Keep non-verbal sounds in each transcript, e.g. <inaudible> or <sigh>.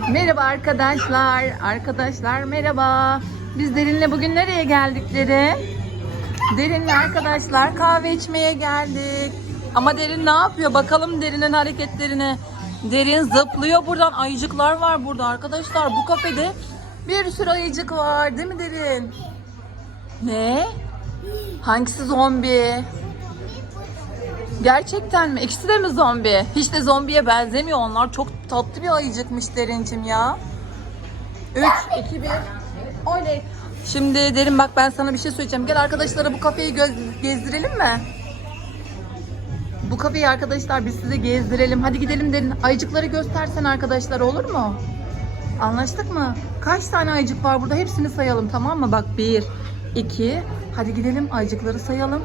Merhaba arkadaşlar. Arkadaşlar merhaba. Biz Derin'le bugün nereye geldik Derin? Derin'le arkadaşlar kahve içmeye geldik. Ama Derin ne yapıyor? Bakalım Derin'in hareketlerine. Derin zıplıyor buradan. Ayıcıklar var burada arkadaşlar. Bu kafede bir sürü ayıcık var. Değil mi Derin? Ne? Hangisi zombi? Gerçekten mi? İkisi de mi zombi? Hiç de zombiye benzemiyor onlar. Çok tatlı bir ayıcıkmış Derincim ya. 3, 2, 1. Oley. Şimdi Derin bak ben sana bir şey söyleyeceğim. Gel arkadaşlara bu kafeyi gezdirelim mi? Bu kafeyi arkadaşlar biz size gezdirelim. Hadi gidelim Derin. Ayıcıkları göstersen arkadaşlar olur mu? Anlaştık mı? Kaç tane ayıcık var burada? Hepsini sayalım tamam mı? Bak 1, 2. Hadi gidelim ayıcıkları sayalım.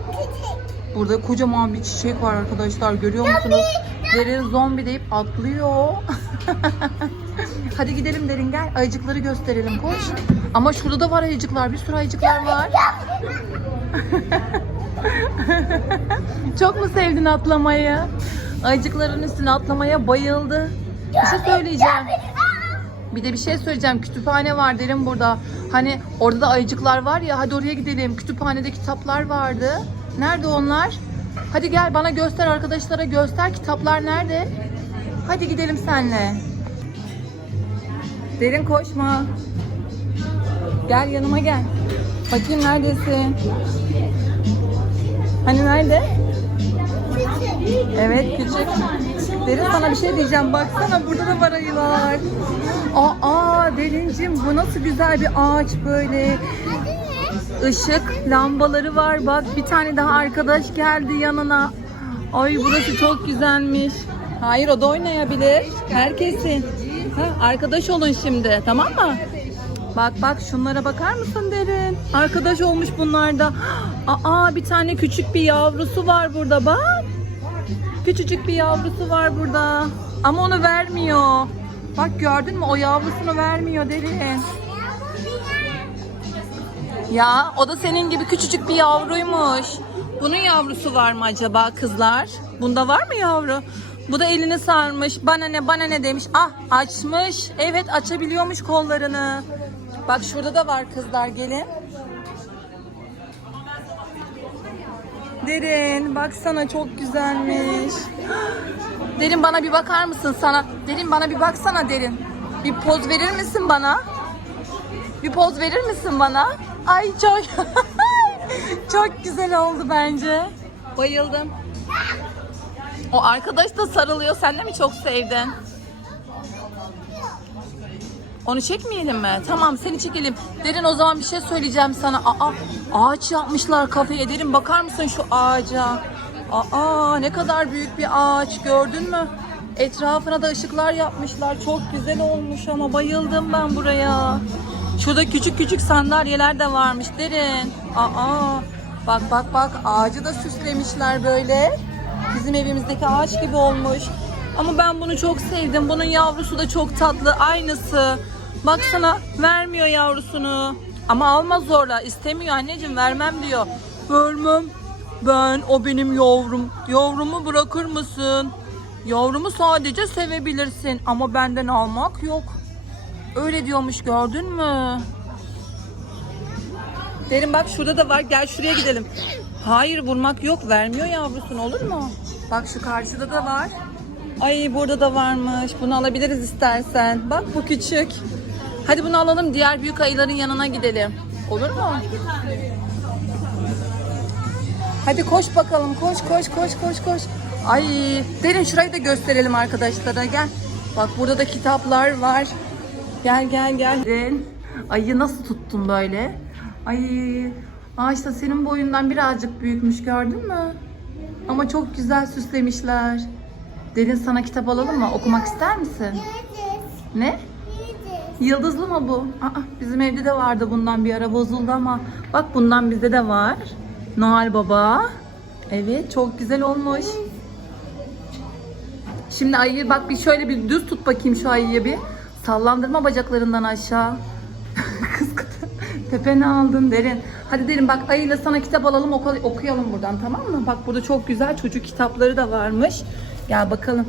Burada kocaman bir çiçek var arkadaşlar. Görüyor musunuz? Derin zombi deyip atlıyor. <laughs> Hadi gidelim Derin gel. Ayıcıkları gösterelim. Koş. Ama şurada da var ayıcıklar. Bir sürü ayıcıklar var. <laughs> Çok mu sevdin atlamayı? Ayıcıkların üstüne atlamaya bayıldı. Bir şey söyleyeceğim. Bir de bir şey söyleyeceğim. Kütüphane var derim burada. Hani orada da ayıcıklar var ya. Hadi oraya gidelim. Kütüphanede kitaplar vardı. Nerede onlar? Hadi gel bana göster arkadaşlara göster. Kitaplar nerede? Hadi gidelim senle. Derin koşma. Gel yanıma gel. Bakayım neredesin? Hani nerede? Evet küçük. Derin sana bir şey diyeceğim. Baksana burada da var ayılar. Aa Derincim bu nasıl güzel bir ağaç böyle. Işık lambaları var. Bak bir tane daha arkadaş geldi yanına. Ay burası çok güzelmiş. Hayır o da oynayabilir. Herkesin. Ha, arkadaş olun şimdi tamam mı? Bak bak şunlara bakar mısın Derin? Arkadaş olmuş bunlar da. <gasps> Aa bir tane küçük bir yavrusu var burada bak. Küçücük bir yavrusu var burada. Ama onu vermiyor. Bak gördün mü o yavrusunu vermiyor Derin. Ya o da senin gibi küçücük bir yavruymuş. Bunun yavrusu var mı acaba kızlar? Bunda var mı yavru? Bu da elini sarmış. Bana ne bana ne demiş. Ah açmış. Evet açabiliyormuş kollarını. Bak şurada da var kızlar gelin. Derin baksana çok güzelmiş. Derin bana bir bakar mısın sana? Derin bana bir baksana Derin. Bir poz verir misin bana? Bir poz verir misin bana? Ay çok <laughs> çok güzel oldu bence. Bayıldım. O arkadaş da sarılıyor. Sen de mi çok sevdin? Onu çekmeyelim mi? Tamam seni çekelim. Derin o zaman bir şey söyleyeceğim sana. Aa ağaç yapmışlar kafeye. Derin bakar mısın şu ağaca? Aa ne kadar büyük bir ağaç gördün mü? Etrafına da ışıklar yapmışlar. Çok güzel olmuş ama bayıldım ben buraya. Şurada küçük küçük sandalyeler de varmış Derin. Aa bak bak bak ağacı da süslemişler böyle. Bizim evimizdeki ağaç gibi olmuş. Ama ben bunu çok sevdim. Bunun yavrusu da çok tatlı. Aynısı. Baksana vermiyor yavrusunu. Ama alma zorla. istemiyor anneciğim vermem diyor. Vermem. Ben o benim yavrum. Yavrumu bırakır mısın? Yavrumu sadece sevebilirsin ama benden almak yok. Öyle diyormuş gördün mü? Derin bak şurada da var. Gel şuraya gidelim. Hayır vurmak yok. Vermiyor yavrusunu olur mu? Bak şu karşıda da var. Ay burada da varmış. Bunu alabiliriz istersen. Bak bu küçük. Hadi bunu alalım. Diğer büyük ayıların yanına gidelim. Olur mu? Hadi koş bakalım. Koş koş koş koş koş. Ay derin şurayı da gösterelim arkadaşlara. Gel. Bak burada da kitaplar var. Gel gel gel. Ayı nasıl tuttun böyle? Ay ağaç da senin boyundan birazcık büyükmüş gördün mü? Ama çok güzel süslemişler. Derin sana kitap alalım mı? Okumak ister misin? Ne? Yıldızlı mı bu? Aa, bizim evde de vardı bundan bir ara bozuldu ama bak bundan bizde de var. Noel Baba. Evet çok güzel olmuş. Şimdi ayıyı bak bir şöyle bir düz tut bakayım şu ayıyı bir. Sallandırma bacaklarından aşağı. <laughs> Kız tepene aldın derin. Hadi derin bak ayıyla sana kitap alalım oku- okuyalım buradan tamam mı? Bak burada çok güzel çocuk kitapları da varmış. Gel bakalım.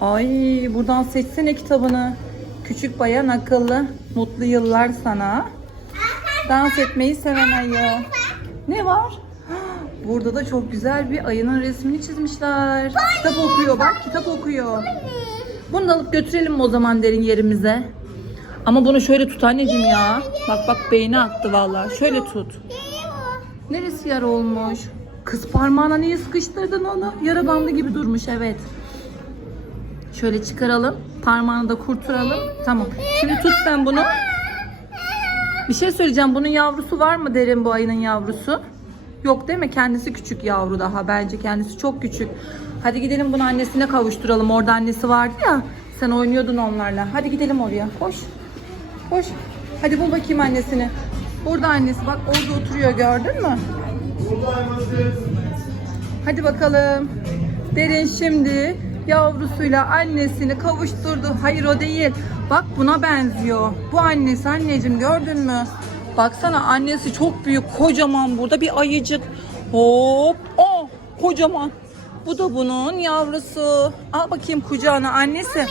Ay buradan seçsene kitabını. Küçük bayan akıllı. Mutlu yıllar sana. Dans etmeyi seven ayı. Ne var? <gasps> Burada da çok güzel bir ayının resmini çizmişler. Kitap okuyor bak kitap okuyor. Bunu da alıp götürelim o zaman derin yerimize. Ama bunu şöyle tut anneciğim ya. Bak bak beyni attı vallahi. Şöyle tut. Neresi yara olmuş? Kız parmağına niye sıkıştırdın onu? Yara bandı gibi durmuş evet. Şöyle çıkaralım. Parmağını da kurtaralım. Tamam. Şimdi tut sen bunu. Bir şey söyleyeceğim. Bunun yavrusu var mı derin bu ayının yavrusu? Yok değil mi? Kendisi küçük yavru daha. Bence kendisi çok küçük. Hadi gidelim bunu annesine kavuşturalım. Orada annesi vardı ya. Sen oynuyordun onlarla. Hadi gidelim oraya. Koş. Koş. Hadi bul bakayım annesini. Burada annesi. Bak orada oturuyor gördün mü? Hadi bakalım. Derin şimdi yavrusuyla annesini kavuşturdu. Hayır o değil. Bak buna benziyor. Bu annesi anneciğim gördün mü? Baksana annesi çok büyük kocaman burada bir ayıcık. Hop. Oh kocaman. Bu da bunun yavrusu. Al bakayım kucağına annesi.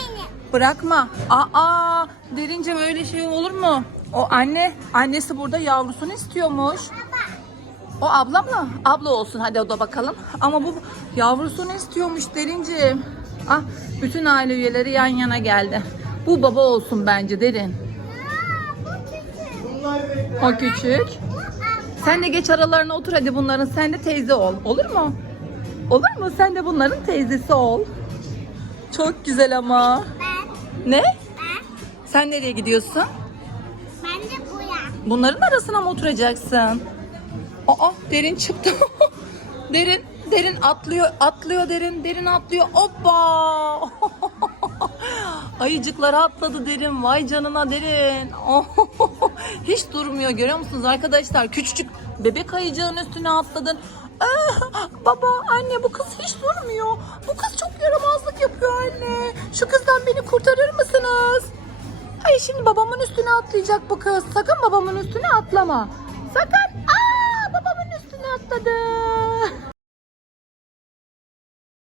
Bırakma. Aa derince böyle şey olur mu? O anne, annesi burada yavrusunu istiyormuş. O abla mı? Abla olsun hadi o da bakalım. Ama bu yavrusunu istiyormuş derincim. Ah bütün aile üyeleri yan yana geldi. Bu baba olsun bence derin. O küçük. Sen de geç aralarına otur hadi bunların sen de teyze ol. Olur mu? Olur mu? Sen de bunların teyzesi ol. Çok güzel ama. Ben, Ne? ben, Sen nereye gidiyorsun? ben de bu ya. Bunların arasına mı oturacaksın? Aa derin çıktı. <laughs> derin derin atlıyor atlıyor derin derin atlıyor. Hoppa. <laughs> Ayıcıklar atladı derin. Vay canına derin. <laughs> Hiç durmuyor görüyor musunuz arkadaşlar? Küçücük bebek ayıcığın üstüne atladın. Ah, baba anne bu kız hiç durmuyor. Bu kız çok yaramazlık yapıyor anne. Şu kızdan beni kurtarır mısınız? Ay şimdi babamın üstüne atlayacak bu kız. Sakın babamın üstüne atlama. Sakın.